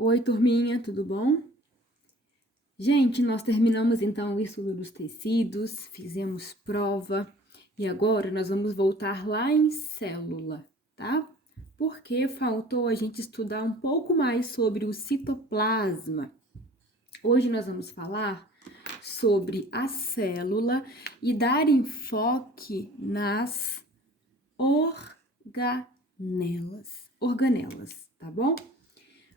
Oi, turminha, tudo bom? Gente, nós terminamos então o estudo dos tecidos, fizemos prova e agora nós vamos voltar lá em célula, tá? Porque faltou a gente estudar um pouco mais sobre o citoplasma. Hoje nós vamos falar sobre a célula e dar enfoque nas organelas, tá bom?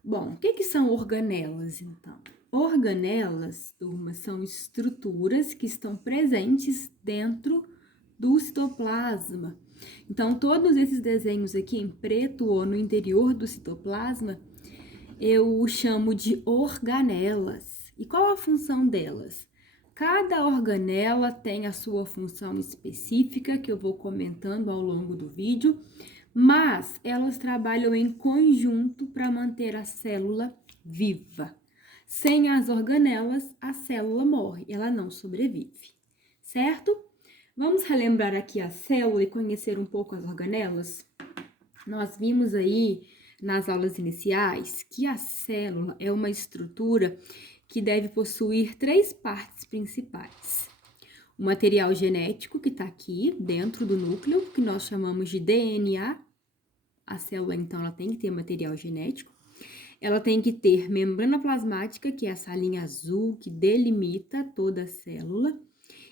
Bom, o que são organelas, então? Organelas, turma, são estruturas que estão presentes dentro do citoplasma. Então, todos esses desenhos aqui em preto ou no interior do citoplasma, eu chamo de organelas. E qual a função delas? Cada organela tem a sua função específica, que eu vou comentando ao longo do vídeo, mas elas trabalham em conjunto para manter a célula viva. Sem as organelas, a célula morre, ela não sobrevive, certo? Vamos relembrar aqui a célula e conhecer um pouco as organelas? Nós vimos aí nas aulas iniciais que a célula é uma estrutura que deve possuir três partes principais. O material genético, que está aqui dentro do núcleo, que nós chamamos de DNA. A célula, então, ela tem que ter material genético. Ela tem que ter membrana plasmática, que é essa linha azul que delimita toda a célula.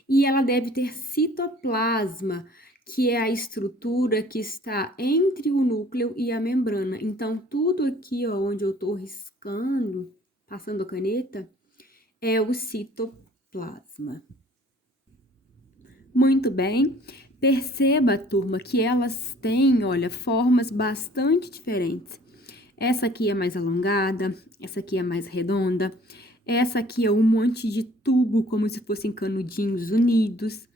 E ela deve ter citoplasma, que é a estrutura que está entre o núcleo e a membrana. Então, tudo aqui, ó, onde eu estou riscando, passando a caneta, é o citoplasma. Muito bem. Perceba, turma, que elas têm, olha, formas bastante diferentes. Essa aqui é mais alongada, essa aqui é mais redonda, essa aqui é um monte de tubo, como se fossem canudinhos unidos.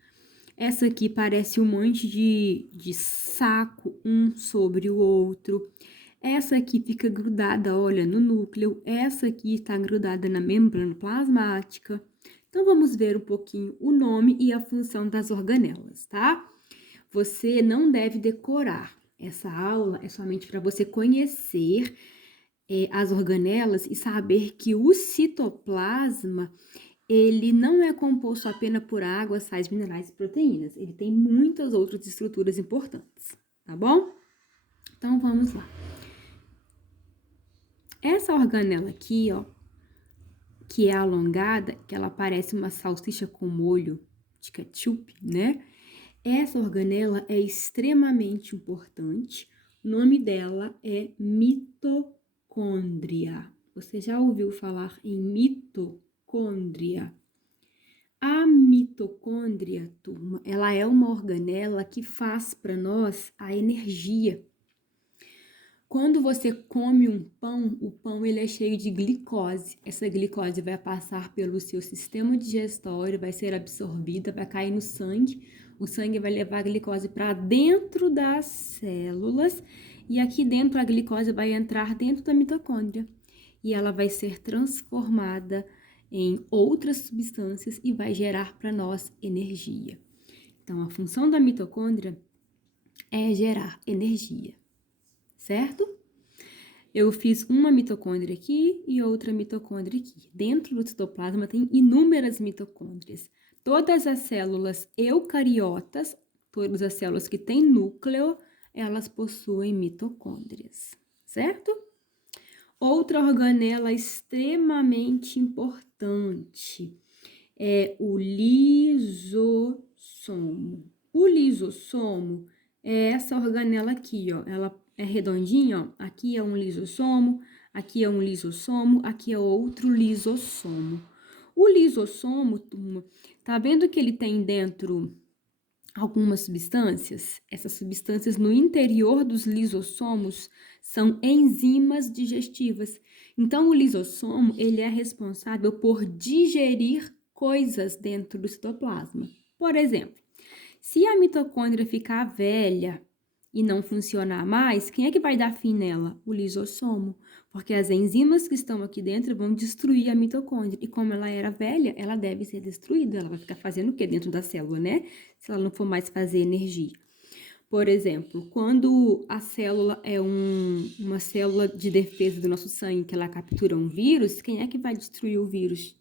Essa aqui parece um monte de saco, um sobre o outro. Essa aqui fica grudada, olha, no núcleo. Essa aqui está grudada na membrana plasmática. Então, vamos ver um pouquinho o nome e a função das organelas, tá? Você não deve decorar. Essa aula é somente para você conhecer as organelas e saber que o citoplasma, ele não é composto apenas por água, sais minerais e proteínas. Ele tem muitas outras estruturas importantes, tá bom? Então, vamos lá. Essa organela aqui, ó, que é alongada, que ela parece uma salsicha com molho de ketchup, né? Essa organela é extremamente importante. O nome dela é mitocôndria. Você já ouviu falar em mitocôndria? A mitocôndria, turma, ela é uma organela que faz para nós a energia. Quando você come um pão, o pão ele é cheio de glicose. Essa glicose vai passar pelo seu sistema digestório, vai ser absorvida, vai cair no sangue. O sangue vai levar a glicose para dentro das células e aqui dentro a glicose vai entrar dentro da mitocôndria e ela vai ser transformada em outras substâncias e vai gerar para nós energia. Então, a função da mitocôndria é gerar energia, certo? Eu fiz uma mitocôndria aqui e outra mitocôndria aqui. Dentro do citoplasma tem inúmeras mitocôndrias. Todas as células eucariotas, todas as células que têm núcleo, elas possuem mitocôndrias, certo? Outra organela extremamente importante é o lisossomo. O lisossomo é essa organela aqui, ó. Ela é redondinha, ó. Aqui é um lisossomo, aqui é um lisossomo, aqui é outro lisossomo. O lisossomo, turma, tá vendo que ele tem dentro algumas substâncias? Essas substâncias no interior dos lisossomos são enzimas digestivas. Então, o lisossomo, ele é responsável por digerir coisas dentro do citoplasma. Por exemplo, se a mitocôndria ficar velha e não funcionar mais, quem é que vai dar fim nela? O lisossomo, porque as enzimas que estão aqui dentro vão destruir a mitocôndria. E como ela era velha, ela deve ser destruída. Ela vai ficar fazendo o que dentro da célula, né? Se ela não for mais fazer energia. Por exemplo, quando a célula é uma célula de defesa do nosso sangue, que ela captura um vírus, quem é que vai destruir o vírus?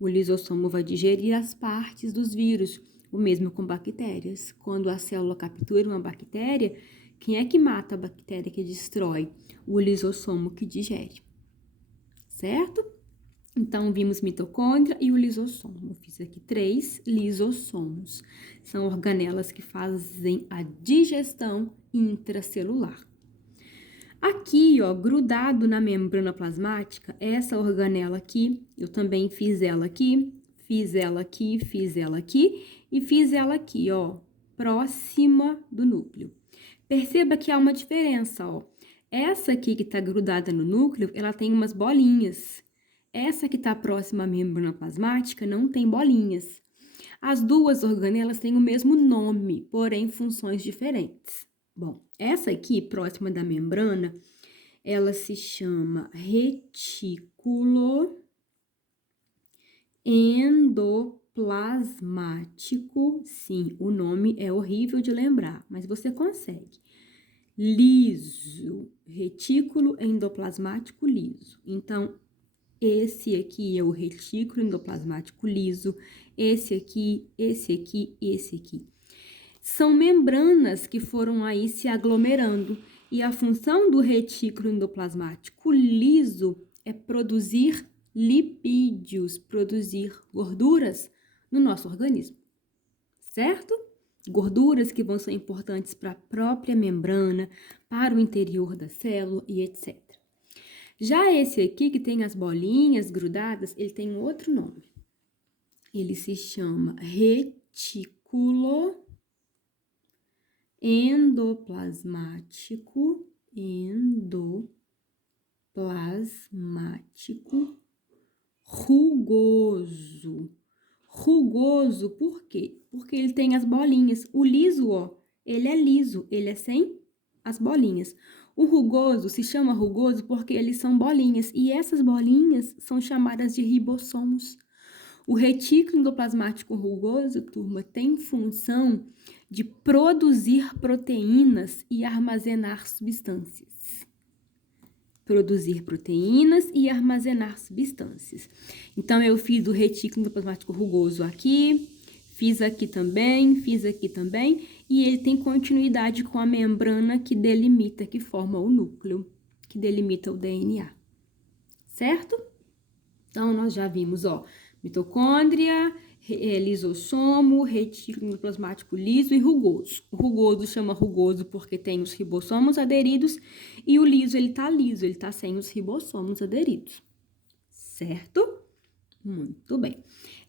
O lisossomo vai digerir as partes dos vírus. O mesmo com bactérias. Quando a célula captura uma bactéria, quem é que mata a bactéria que destrói? O lisossomo que digere. Certo? Então, vimos mitocôndria e o lisossomo. Eu fiz aqui 3 lisossomos. São organelas que fazem a digestão intracelular. Aqui, ó, grudado na membrana plasmática, essa organela aqui, eu também fiz ela aqui, fiz ela aqui, fiz ela aqui e fiz ela aqui, ó, próxima do núcleo. Perceba que há uma diferença, ó. Essa aqui que tá grudada no núcleo, ela tem umas bolinhas. Essa que tá próxima à membrana plasmática não tem bolinhas. As duas organelas têm o mesmo nome, porém funções diferentes. Bom, essa aqui, próxima da membrana, ela se chama retículo endoplasmático. Sim, o nome é horrível de lembrar, mas você consegue. Liso, retículo endoplasmático liso. Então, esse aqui é o retículo endoplasmático liso, esse aqui, esse aqui, esse aqui. São membranas que foram aí se aglomerando e a função do retículo endoplasmático liso é produzir lipídios, produzir gorduras no nosso organismo, certo? Gorduras que vão ser importantes para a própria membrana, para o interior da célula e etc. Já esse aqui, que tem as bolinhas grudadas, ele tem um outro nome. Ele se chama retículo endoplasmático rugoso. Rugoso, por quê? Porque ele tem as bolinhas. O liso, ó, ele é liso, ele é sem as bolinhas. O rugoso se chama rugoso porque eles são bolinhas, e essas bolinhas são chamadas de ribossomos. O retículo endoplasmático rugoso, turma, tem função de produzir proteínas e armazenar substâncias. Produzir proteínas e armazenar substâncias. Então, eu fiz o retículo endoplasmático rugoso aqui, fiz aqui também, e ele tem continuidade com a membrana que delimita, que forma o núcleo, que delimita o DNA. Certo? Então, nós já vimos, ó, mitocôndria, lisossomo, retículo endoplasmático liso e rugoso. O rugoso chama rugoso porque tem os ribossomos aderidos e o liso, ele tá sem os ribossomos aderidos. Certo? Muito bem.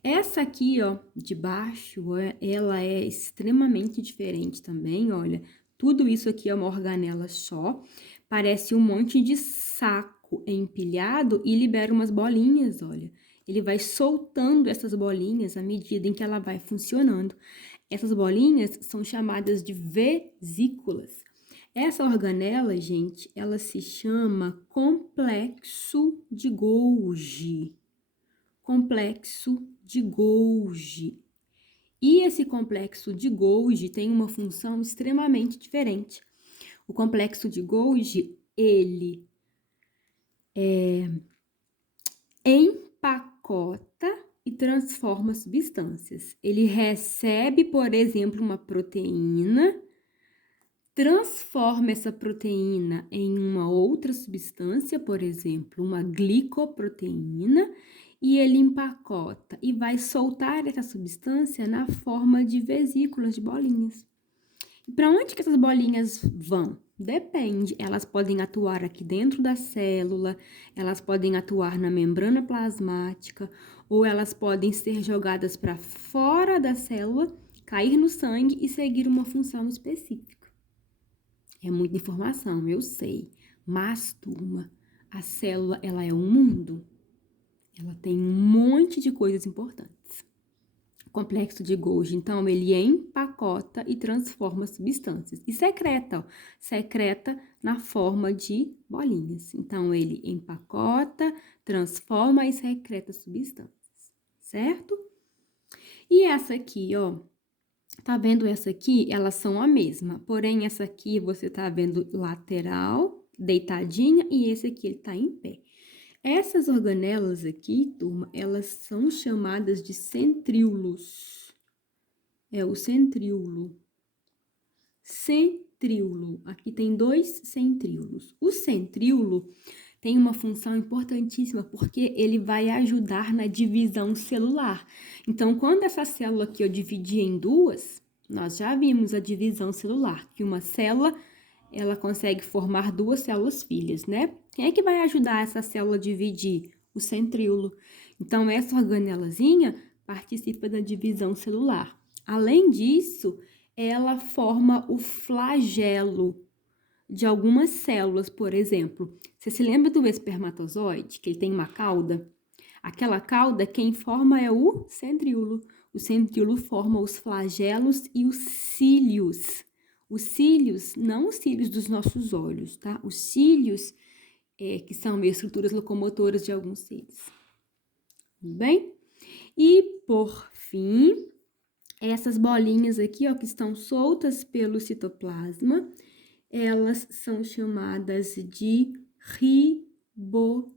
Essa aqui, ó, de baixo, ela é extremamente diferente também, olha. Tudo isso aqui é uma organela só. Parece um monte de saco empilhado e libera umas bolinhas, olha. Ele vai soltando essas bolinhas à medida em que ela vai funcionando. Essas bolinhas são chamadas de vesículas. Essa organela, gente, ela se chama complexo de Golgi. Complexo de Golgi. E esse complexo de Golgi tem uma função extremamente diferente. O complexo de Golgi, ele empacota e transforma substâncias. Ele recebe, por exemplo, uma proteína, transforma essa proteína em uma outra substância, por exemplo, uma glicoproteína, e ele empacota e vai soltar essa substância na forma de vesículas, de bolinhas. E para onde que essas bolinhas vão? Depende. Elas podem atuar aqui dentro da célula, elas podem atuar na membrana plasmática, ou elas podem ser jogadas para fora da célula, cair no sangue e seguir uma função específica. É muita informação, eu sei. Mas, turma, a célula, ela é um mundo. Ela tem um monte de coisas importantes. O complexo de Golgi, então, ele empacota e transforma substâncias. E secreta, ó, secreta na forma de bolinhas. Então, ele empacota, transforma e secreta substâncias, certo? E essa aqui, ó, Tá vendo essa aqui? Elas são a mesma, porém essa aqui você tá vendo lateral, deitadinha, e esse aqui ele tá em pé. Essas organelas aqui, turma, elas são chamadas de centríolos. É o centríolo. Centríolo. Aqui tem 2 centríolos. O centríolo tem uma função importantíssima porque ele vai ajudar na divisão celular. Então, quando essa célula aqui eu dividi em duas, nós já vimos a divisão celular, que uma célula ela consegue formar 2 células filhas, né? Quem é que vai ajudar essa célula a dividir? O centríolo. Então, essa organelazinha participa da divisão celular. Além disso, ela forma o flagelo de algumas células, por exemplo. Você se lembra do espermatozoide, que ele tem uma cauda? Aquela cauda, quem forma é o centríolo. O centríolo forma os flagelos e os cílios. Os cílios, não os cílios dos nossos olhos, tá? Os cílios, que são estruturas locomotoras de alguns seres. Tudo bem? E, por fim, essas bolinhas aqui, ó, que estão soltas pelo citoplasma, elas são chamadas de ribossomos.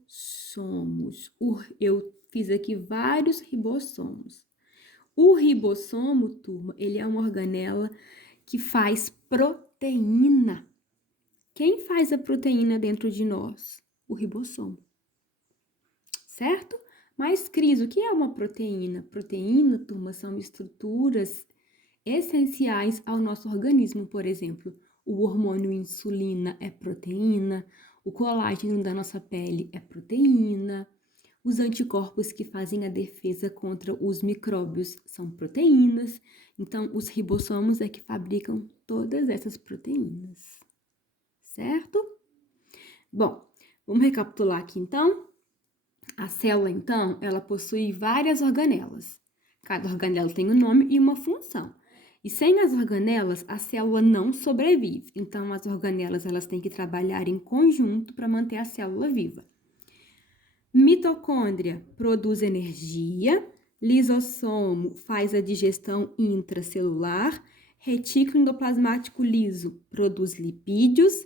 Eu fiz aqui vários ribossomos. O ribossomo, turma, ele é uma organela que faz proteína. Quem faz a proteína dentro de nós? O ribossomo. Certo? Mas, Cris, o que é uma proteína? Proteína, turma, são estruturas essenciais ao nosso organismo, por exemplo. O hormônio insulina é proteína, o colágeno da nossa pele é proteína, os anticorpos que fazem a defesa contra os micróbios são proteínas. Então, os ribossomos é que fabricam todas essas proteínas, certo? Bom, vamos recapitular aqui então. A célula, então, ela possui várias organelas. Cada organela tem um nome e uma função. E sem as organelas, a célula não sobrevive. Então, as organelas elas têm que trabalhar em conjunto para manter a célula viva. Mitocôndria produz energia, lisossomo faz a digestão intracelular, retículo endoplasmático liso produz lipídios,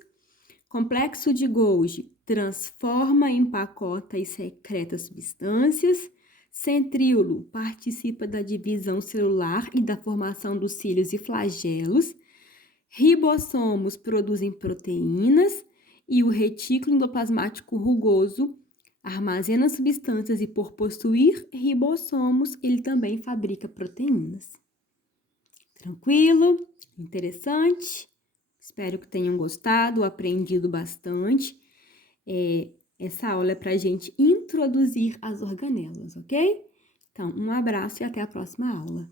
complexo de Golgi transforma, empacota e secreta substâncias, centríolo participa da divisão celular e da formação dos cílios e flagelos, ribossomos produzem proteínas e o retículo endoplasmático rugoso armazena substâncias e, por possuir ribossomos, ele também fabrica proteínas. Tranquilo? Interessante? Espero que tenham gostado, aprendido bastante. Essa aula é para a gente introduzir as organelas, ok? Então, um abraço e até a próxima aula.